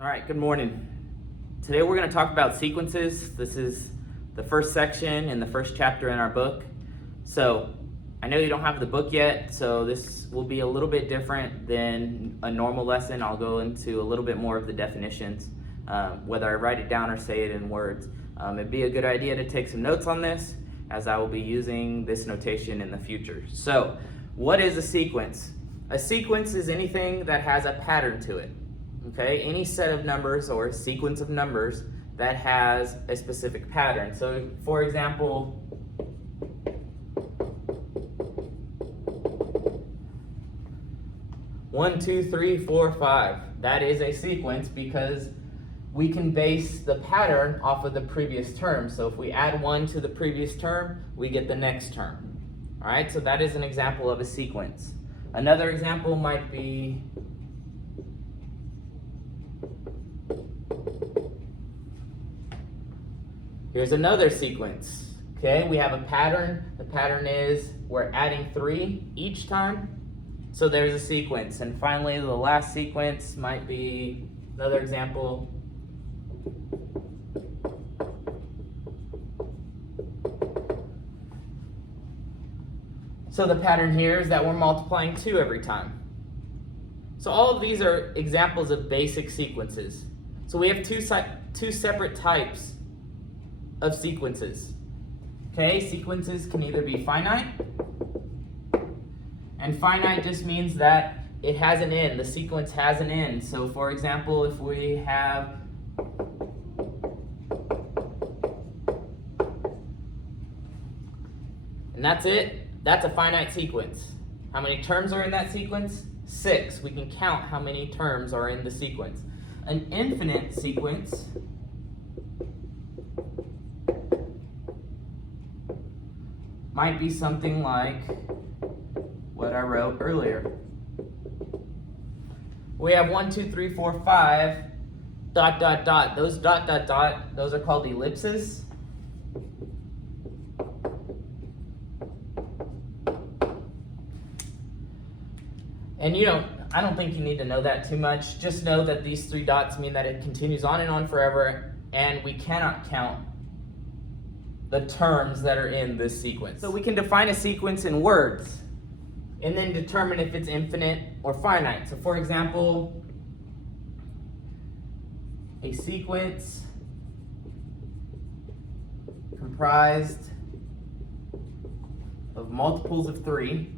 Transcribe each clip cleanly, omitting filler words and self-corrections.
All right, good morning. Today we're going to talk about sequences. This is the first section in the first chapter in our book. So I know you don't have the book yet, so this will be a little bit different than a normal lesson. I'll go into a little bit more of the definitions, whether I write it down or say it in words. It'd be a good idea to take some notes on this, as I will be using this notation in the future. So what is a sequence? A sequence is anything that has a pattern to it. Okay, any set of numbers or sequence of numbers that has a specific pattern. So, for example, one, two, three, four, five. That is a sequence because we can base the pattern off of the previous term. So if we add 1 to the previous term, we get the next term. All right, so that is an example of a sequence. Another example might be here's another sequence. Okay, we have a pattern. The pattern is we're adding 3 each time. So there's a sequence. And finally, the last sequence might be another example. So the pattern here is that we're multiplying 2 every time. So all of these are examples of basic sequences. So we have two separate types of sequences. Okay, sequences can either be finite, and finite just means that it has an end. The sequence has an end. So for example, if we have and that's it, that's a finite sequence. How many terms are in that sequence? 6. We can count how many terms are in the sequence. An infinite sequence might be something like what I wrote earlier. We have 1, 2, 3, 4, 5, dot, dot, dot. Those dot, dot, dot, those are called ellipses. And I don't think you need to know that too much. Just know that these 3 dots mean that it continues on and on forever, and we cannot count the terms that are in this sequence. So we can define a sequence in words and then determine if it's infinite or finite. So for example, a sequence comprised of multiples of 3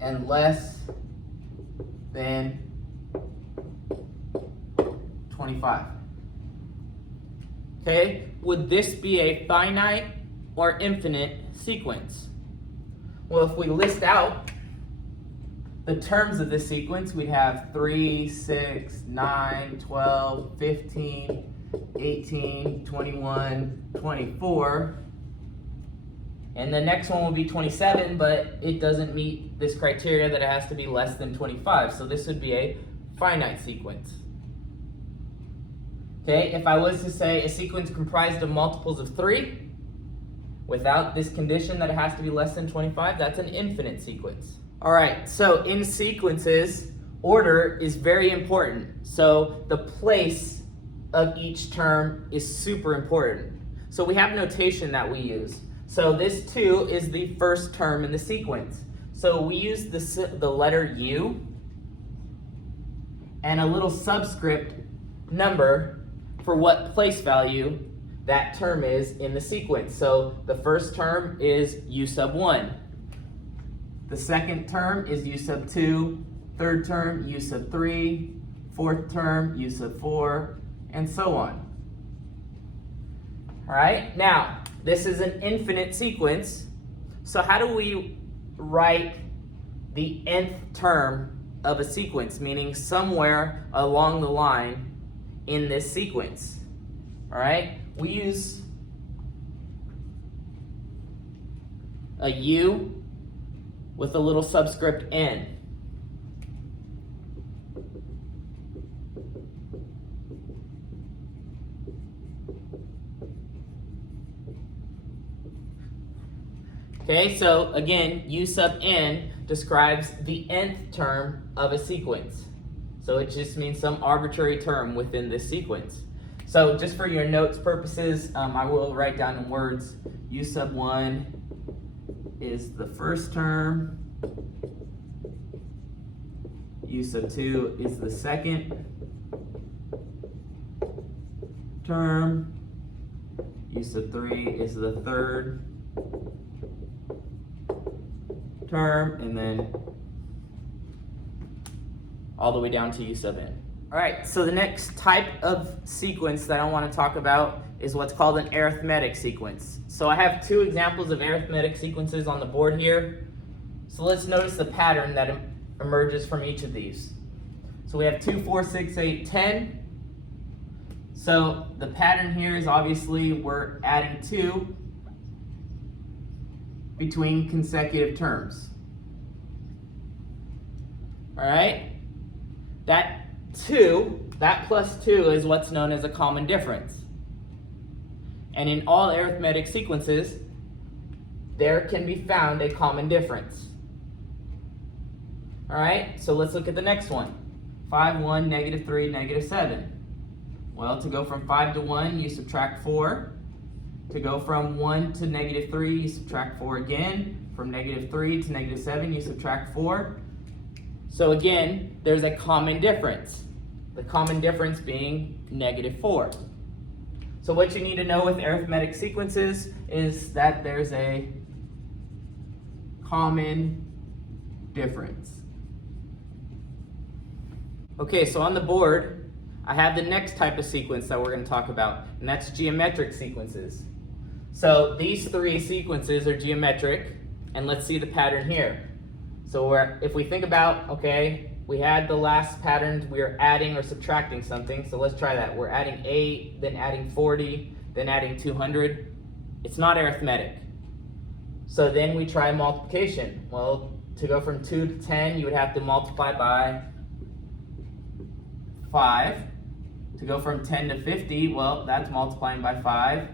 and less than 25. Okay, would this be a finite or infinite sequence? Well, if we list out the terms of this sequence, we'd have 3, 6, 9, 12, 15, 18, 21, 24. And the next one will be 27, but it doesn't meet this criteria that it has to be less than 25. So this would be a finite sequence. Okay, if I was to say a sequence comprised of multiples of 3, without this condition that it has to be less than 25, that's an infinite sequence. All right, so in sequences, order is very important. So the place of each term is super important. So we have notation that we use. So this 2 is the first term in the sequence. So we use the letter U and a little subscript number for what place value that term is in the sequence. So the first term is U sub 1. The second term is U sub 2. Third term, U sub 3. Fourth term, U sub 4, and so on. All right, now, this is an infinite sequence. So how do we write the nth term of a sequence, meaning somewhere along the line in this sequence? All right, we use a U with a little subscript n. Okay, so again, U sub n describes the nth term of a sequence. So it just means some arbitrary term within this sequence. So just for your notes purposes, I will write down in words, U sub 1 is the first term, U sub 2 is the second term, U sub 3 is the third term, and then all the way down to U sub n. All right, so the next type of sequence that I want to talk about is what's called an arithmetic sequence. So I have two examples of arithmetic sequences on the board here. So let's notice the pattern that emerges from each of these. So we have 2, 4, 6, 8, 10. So the pattern here is obviously we're adding 2 between consecutive terms. All right? That plus 2 is what's known as a common difference. And in all arithmetic sequences, there can be found a common difference. All right, so let's look at the next one. 5, 1, negative 3, negative 7. Well, to go from 5 to 1, you subtract 4. To go from 1 to negative 3, you subtract 4 again. From negative 3 to negative 7, you subtract 4. So again, there's a common difference. The common difference being negative 4. So what you need to know with arithmetic sequences is that there's a common difference. Okay, so on the board, I have the next type of sequence that we're going to talk about, and that's geometric sequences. So these three sequences are geometric, and let's see the pattern here. So if we think about, okay, we had the last patterns, we are adding or subtracting something, so let's try that. We're adding 8, then adding 40, then adding 200. It's not arithmetic. So then we try multiplication. Well, to go from 2 to 10, you would have to multiply by 5. To go from 10 to 50, well, that's multiplying by 5.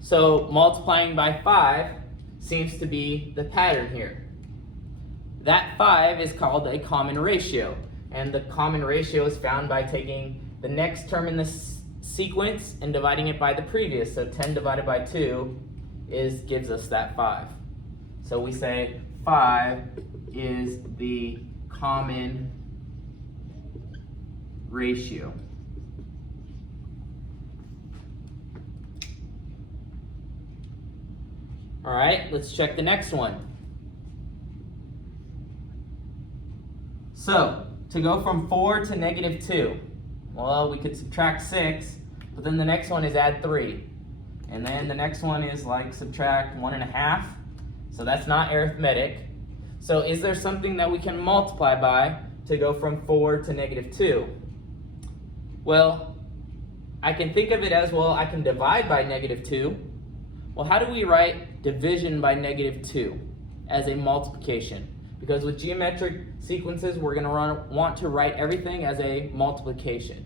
So multiplying by 5 seems to be the pattern here. That 5 is called a common ratio, and the common ratio is found by taking the next term in the sequence and dividing it by the previous. So 10 divided by 2 gives us that 5. So we say 5 is the common ratio. All right, let's check the next one. So, to go from 4 to negative 2, well, we could subtract 6, but then the next one is add 3. And then the next one is like subtract 1.5. So that's not arithmetic. So is there something that we can multiply by to go from 4 to negative 2? Well, I can think of it as, well, I can divide by negative 2. Well, how do we write division by negative 2 as a multiplication? Because with geometric sequences, we're going to want to write everything as a multiplication.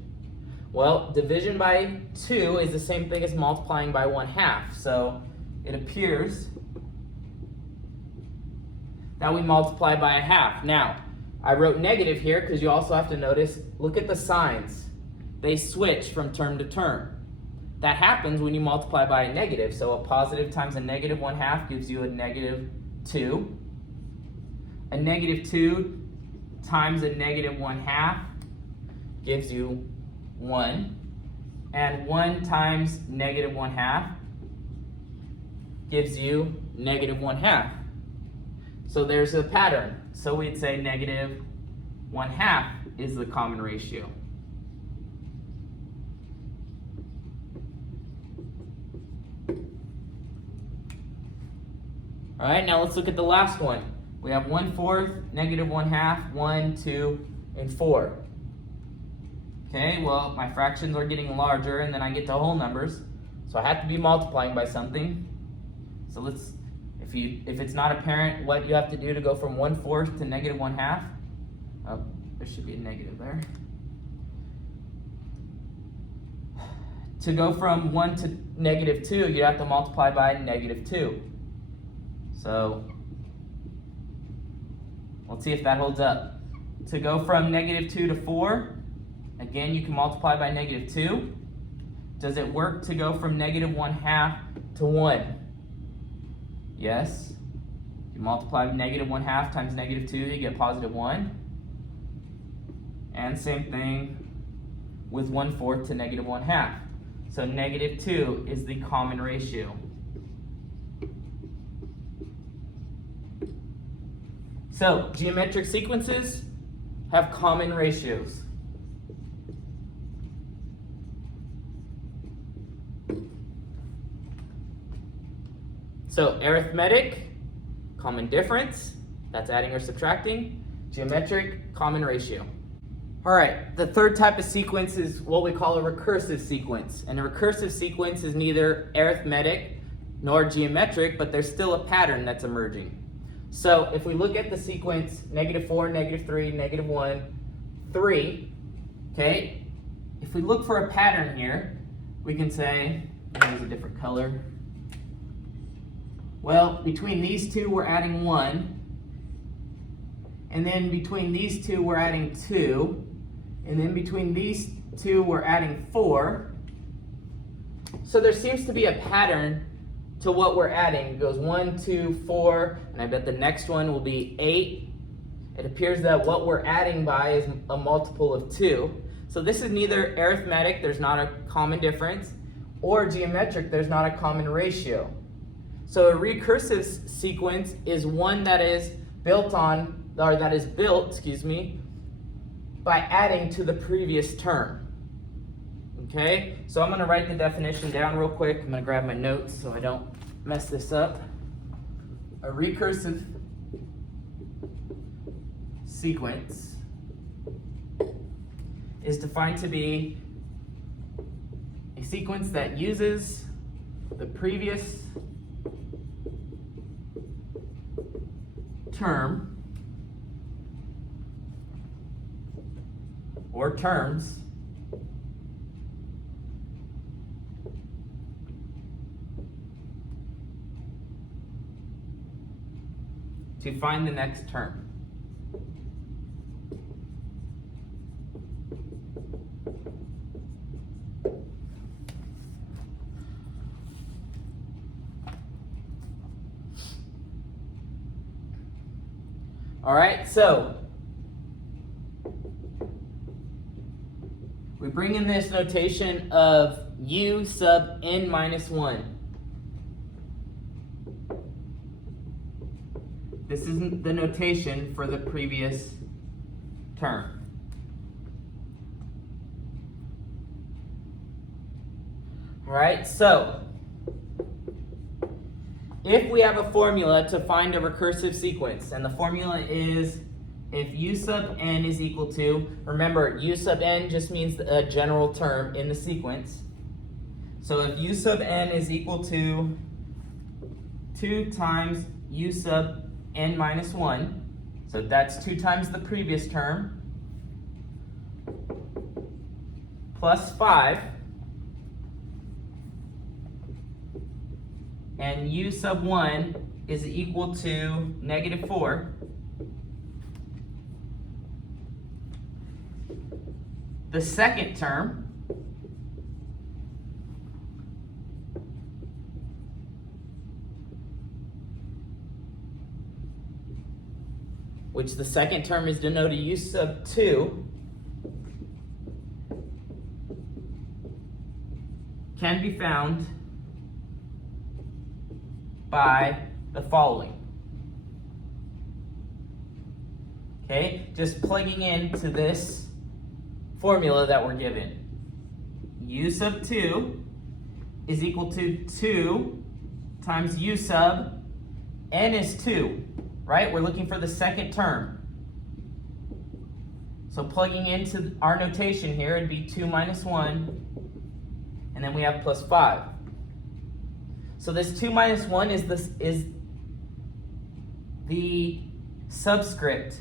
Well, division by 2 is the same thing as multiplying by 1/2. So it appears that we multiply by 1/2. Now, I wrote negative here because you also have to notice, look at the signs. They switch from term to term. That happens when you multiply by a negative. So a positive times a negative 1/2 gives you a negative 2. A negative 2 times a negative 1/2 gives you 1. And 1 times negative 1/2 gives you negative 1/2. So there's a pattern. So we'd say negative 1/2 is the common ratio. All right, now let's look at the last one. We have 1/4, negative 1/2, 1, 2, and 4. Okay, well, my fractions are getting larger, and then I get to whole numbers. So I have to be multiplying by something. So let's, if it's not apparent what you have to do to go from 1/4 to negative 1/2, there should be a negative there. to go from 1 to negative 2, you'd have to multiply by negative 2. So let's see if that holds up. To go from negative 2 to 4, again, you can multiply by negative 2. Does it work to go from negative 1/2 to 1? Yes. You multiply negative 1/2 times negative 2, you get positive 1. And same thing with 1/4 to negative 1/2. So negative 2 is the common ratio. So geometric sequences have common ratios. So arithmetic, common difference, that's adding or subtracting. Geometric, common ratio. All right, the third type of sequence is what we call a recursive sequence. And a recursive sequence is neither arithmetic nor geometric, but there's still a pattern that's emerging. So if we look at the sequence negative 4, negative 3, negative 1, 3, okay? If we look for a pattern here, we can say, let me use a different color. Well, between these two, we're adding 1. And then between these two, we're adding 2. And then between these two, we're adding 4. So there seems to be a pattern to what we're adding. It goes 1, 2, 4, and I bet the next one will be 8. It appears that what we're adding by is a multiple of 2. So this is neither arithmetic, there's not a common difference, or geometric, there's not a common ratio. So a recursive sequence is one that is built, by adding to the previous term. Okay, so I'm going to write the definition down real quick. I'm going to grab my notes so I don't mess this up. A recursive sequence is defined to be a sequence that uses the previous term or terms to find the next term. All right, so we bring in this notation of u sub n minus 1. This isn't the notation for the previous term. All right, so if we have a formula to find a recursive sequence, and the formula is if u sub n is equal to, remember u sub n just means a general term in the sequence. So if u sub n is equal to 2 times u sub n minus 1, so that's 2 times the previous term, plus 5, and u sub 1 is equal to negative 4, the second term which the second term is denoted u sub 2, can be found by the following. Okay, just plugging into this formula that we're given. U sub 2 is equal to 2 times u sub n is 2, right? We're looking for the second term. So plugging into our notation here, it'd be 2 minus 1, and then we have plus 5. So this 2 minus 1 is the subscript.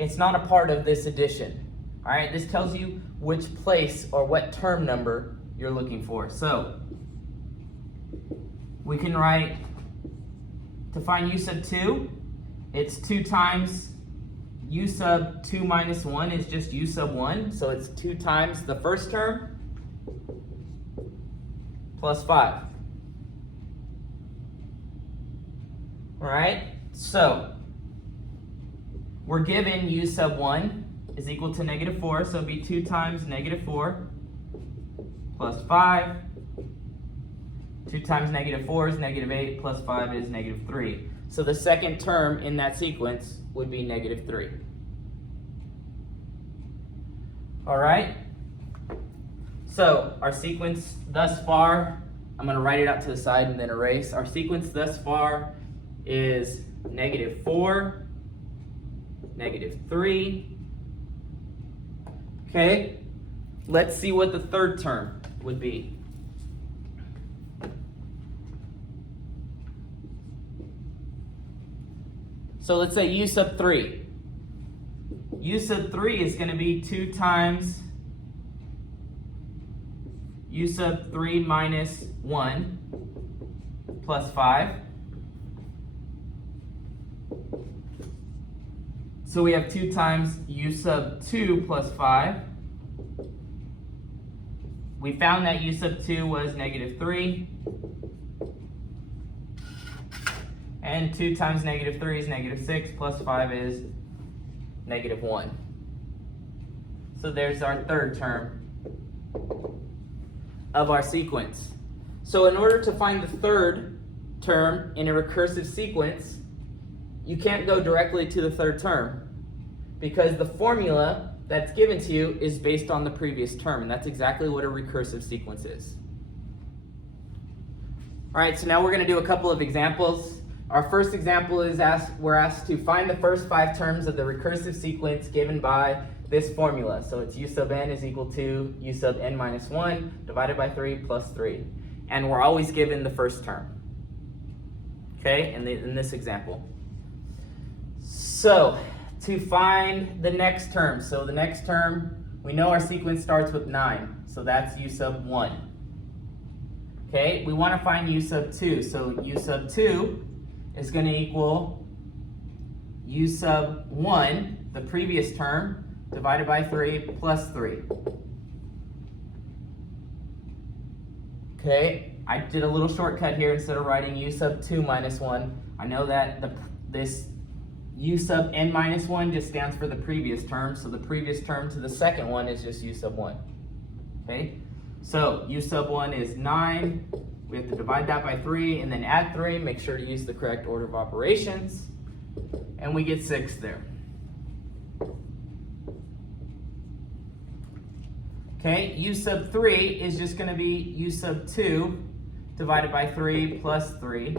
It's not a part of this addition. All right, this tells you which place or what term number you're looking for. So we can write, to find u sub 2, it's 2 times u sub 2 minus 1 is just u sub 1. So it's 2 times the first term plus 5. All right, so we're given u sub 1 is equal to negative 4, so it'd be 2 times negative 4 plus 5. 2 times negative 4 is negative 8, plus 5 is negative 3. So the second term in that sequence would be negative 3. All right, so our sequence thus far, I'm going to write it out to the side and then erase. Our sequence thus far is negative 4, negative 3. Okay, let's see what the third term would be. So let's say u sub 3. U sub 3 is going to be 2 times u sub 3 minus 1 plus 5. So we have 2 times u sub 2 plus 5. We found that u sub 2 was negative 3. And 2 times negative 3 is negative 6, plus 5 is negative 1. So there's our third term of our sequence. So in order to find the third term in a recursive sequence, you can't go directly to the third term because the formula that's given to you is based on the previous term, and that's exactly what a recursive sequence is. All right, so now we're going to do a couple of examples. Our first example is we're asked to find the first 5 terms of the recursive sequence given by this formula. So it's u sub n is equal to u sub n minus 1 divided by 3 plus 3. And we're always given the first term, okay, in this example. So to find the next term, so the next term, we know our sequence starts with 9, so that's u sub 1. Okay, we want to find u sub 2, so u sub 2 is going to equal u sub 1, the previous term, divided by 3 plus 3. Okay, I did a little shortcut here. Instead of writing u sub 2 minus 1, I know that this u sub n minus 1 just stands for the previous term, so the previous term to the second one is just u sub 1. Okay, so u sub 1 is 9. We have to divide that by 3 and then add 3. Make sure to use the correct order of operations. And we get 6 there. Okay, u sub 3 is just going to be u sub 2 divided by 3 plus 3.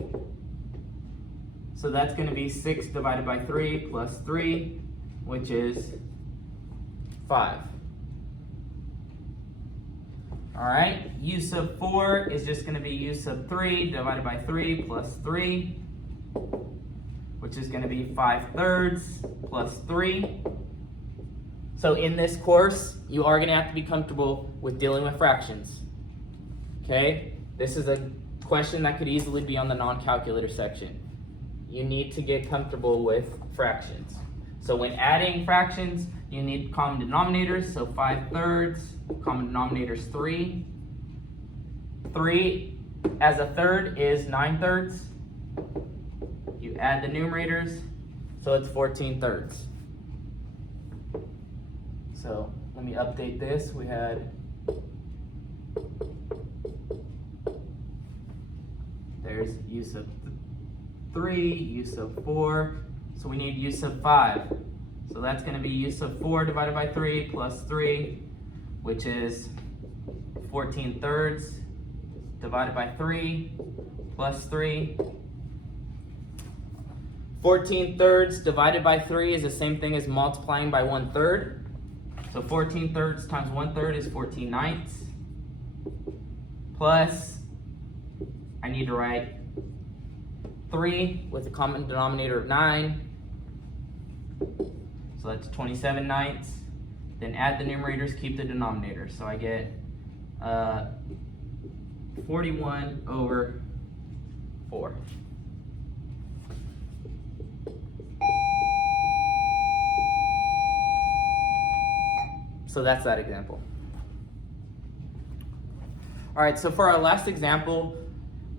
So that's going to be 6 divided by 3 plus 3, which is 5. All right, u sub 4 is just going to be u sub 3 divided by 3 plus 3, which is going to be 5/3 plus 3. So in this course, you are going to have to be comfortable with dealing with fractions. Okay, this is a question that could easily be on the non-calculator section. You need to get comfortable with fractions. So when adding fractions, you need common denominators, so 5/3, common denominator is 3. 3 as a third is 9/3. You add the numerators, so it's 14/3. So let me update this. We had, there's u sub 3, u sub 4, so we need u sub 5. So that's going to be u sub 4 divided by 3 plus 3, which is 14/3 divided by 3 plus 3. 14/3 divided by 3 is the same thing as multiplying by 1/3. So 14/3 times 1/3 is 14/9. Plus, I need to write 3 with a common denominator of 9. So that's 27/9. Then add the numerators, keep the denominators. So I get 41 over 4. So that's that example. All right, so for our last example,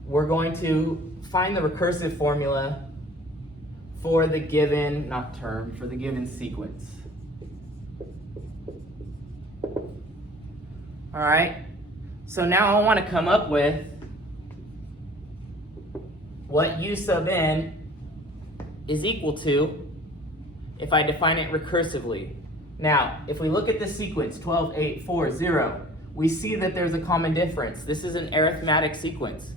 we're going to find the recursive formula for the given, not term, for the given sequence. All right, so now I want to come up with what u sub n is equal to if I define it recursively. Now, if we look at the sequence 12, 8, 4, 0, we see that there's a common difference. This is an arithmetic sequence.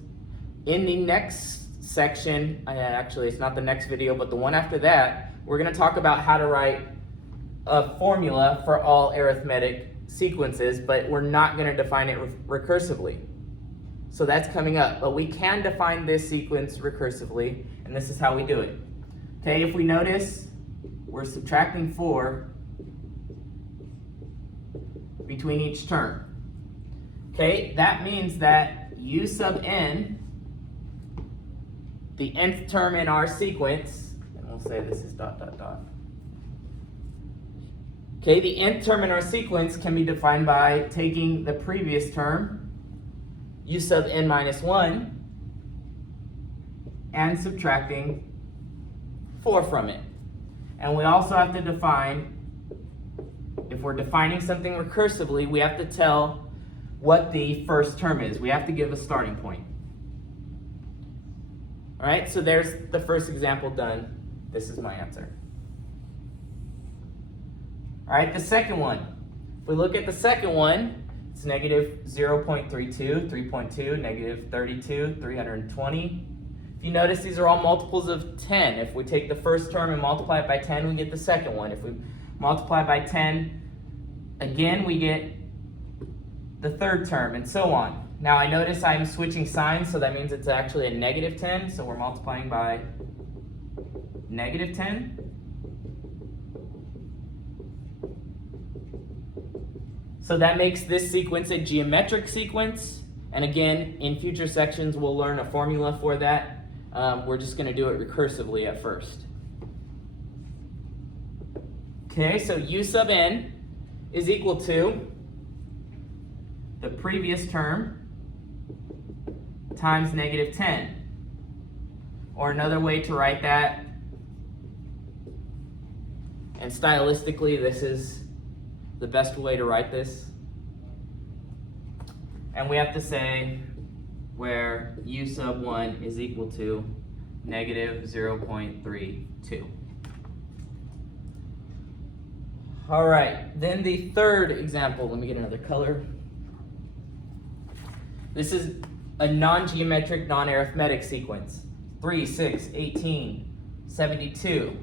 In the next section, actually it's not the next video, but the one after that, we're going to talk about how to write a formula for all arithmetic sequences, but we're not going to define it recursively. So that's coming up, but we can define this sequence recursively, and this is how we do it. Okay, if we notice, we're subtracting 4 between each term. Okay, that means that u sub n, the nth term in our sequence, and we'll say this is dot, dot, dot. Okay, the nth term in our sequence can be defined by taking the previous term, u sub n minus 1, and subtracting 4 from it. And we also have to define, if we're defining something recursively, we have to tell what the first term is. We have to give a starting point. All right, so there's the first example done. This is my answer. All right, the second one. If we look at the second one, it's negative 0.32, 3.2, negative 32, 320. If you notice, these are all multiples of 10. If we take the first term and multiply it by 10, we get the second one. If we multiply by 10, again, we get the third term, and so on. Now I notice I'm switching signs, so that means it's actually a negative 10, so we're multiplying by negative 10. So that makes this sequence a geometric sequence, and again, in future sections we'll learn a formula for that. We're just going to do it recursively at first. Okay, so u sub n is equal to the previous term times negative 10. Or another way to write that, and stylistically this is the best way to write this, and we have to say where u sub 1 is equal to negative 0.32. All right, then the third example, let me get another color. This is a non-geometric, non-arithmetic sequence. 3, 6, 18, 72.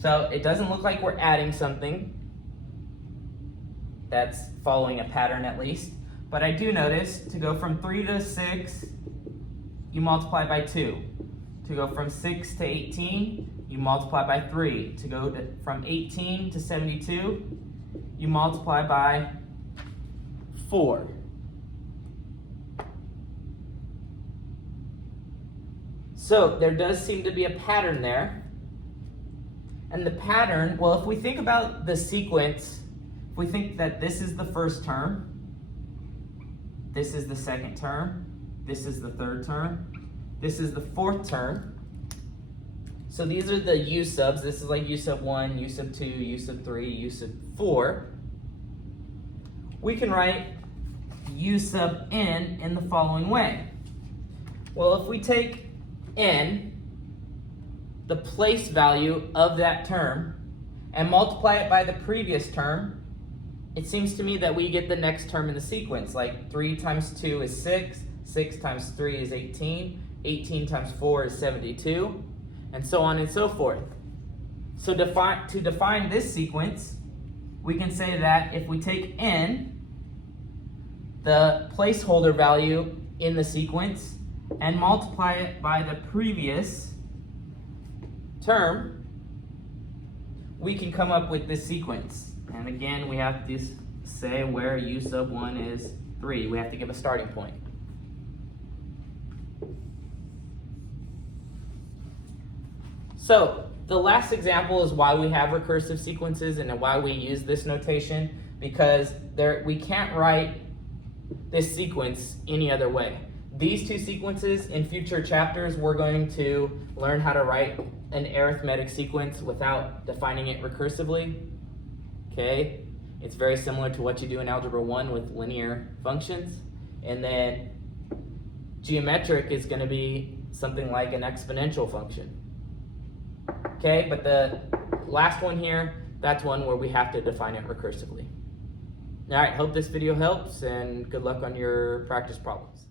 So it doesn't look like we're adding something. That's following a pattern at least. But I do notice to go from 3 to 6, you multiply by 2. To go from 6 to 18, you multiply by 3. To go from 18 to 72, you multiply by 4. So there does seem to be a pattern there. And the pattern, well, if we think about the sequence, if we think that this is the first term, this is the second term, this is the third term, this is the fourth term. So these are the u subs. This is like u sub 1, u sub 2, u sub 3, u sub 4. We can write u sub n in the following way. Well, if we take n, the place value of that term, and multiply it by the previous term, it seems to me that we get the next term in the sequence. Like 3 times 2 is 6, 6 times 3 is 18, 18 times 4 is 72, and so on and so forth. So to define this sequence, we can say that if we take n, the placeholder value in the sequence, and multiply it by the previous term, we can come up with this sequence. And again, we have to say where u sub 1 is 3. We have to give a starting point. So the last example is why we have recursive sequences and why we use this notation, because we can't write this sequence any other way. These two sequences, in future chapters, we're going to learn how to write an arithmetic sequence without defining it recursively. Okay? It's very similar to what you do in Algebra 1 with linear functions. And then geometric is going to be something like an exponential function. Okay, but the last one here, that's one where we have to define it recursively. All right, hope this video helps, and good luck on your practice problems.